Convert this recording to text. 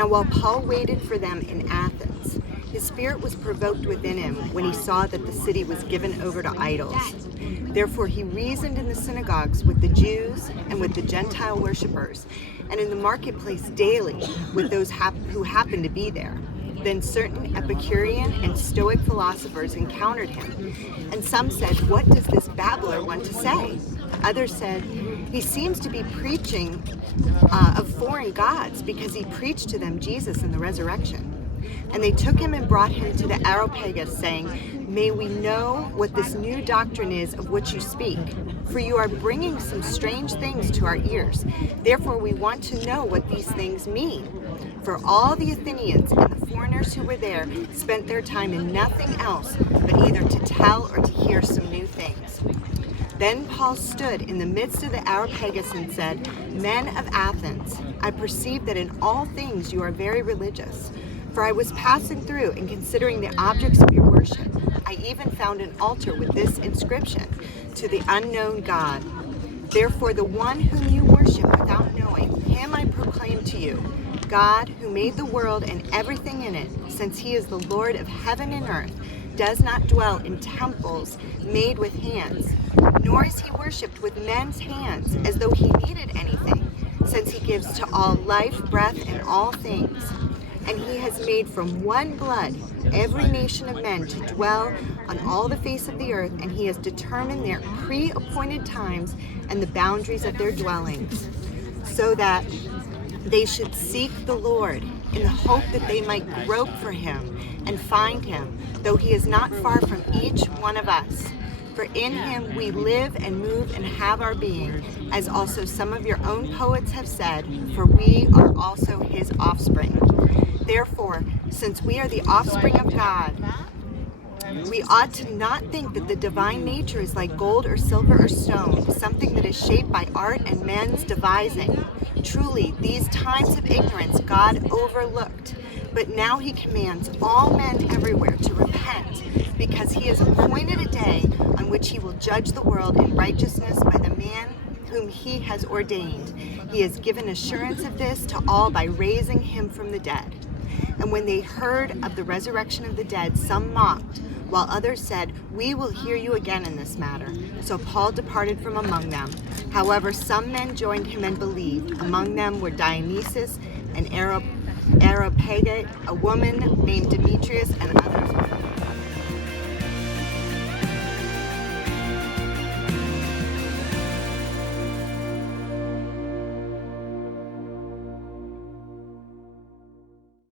Now while Paul waited for them in Athens, his spirit was provoked within him when he saw that the city was given over to idols. Therefore he reasoned in the synagogues with the Jews and with the Gentile worshippers, and in the marketplace daily with those who happened to be there. Then certain Epicurean and Stoic philosophers encountered him, and some said, "What does this babbler want to say?" Others said, "He seems to be preaching of foreign gods, because he preached to them Jesus and the resurrection." And they took him and brought him to the Areopagus, saying, "May we know what this new doctrine is of which you speak? For you are bringing some strange things to our ears. Therefore we want to know what these things mean." For all the Athenians and the foreigners who were there spent their time in nothing else but either to tell or to hear some new things. Then Paul stood in the midst of the Areopagus and said, "Men of Athens, I perceive that in all things you are very religious. For I was passing through and considering the objects of your worship. I even found an altar with this inscription, 'To the unknown God.' Therefore the one whom you worship without knowing, him I proclaim to you, God, who made the world and everything in it, since he is the Lord of heaven and earth, does not dwell in temples made with hands, nor is he worshipped with men's hands as though he needed anything, since he gives to all life, breath, and all things. And he has made from one blood every nation of men to dwell on all the face of the earth, and he has determined their pre-appointed times and the boundaries of their dwellings, so that they should seek the Lord in the hope that they might grope for him and find him, though he is not far from each one of us. For in him we live and move and have our being, as also some of your own poets have said, for we are also his offspring. Therefore, since we are the offspring of God, we ought to not think that the divine nature is like gold or silver or stone, something that is shaped by art and men's devising. Truly, these times of ignorance God overlooked, but now he commands all men everywhere to repent, because he has appointed a day on which he will judge the world in righteousness by the man whom he has ordained. He has given assurance of this to all by raising him from the dead. And when they heard of the resurrection of the dead, some mocked, while others said, "We will hear you again in this matter." So Paul departed from among them. However, some men joined him and believed. Among them were Dionysius and Areopagus, a woman named Demetrius, and others.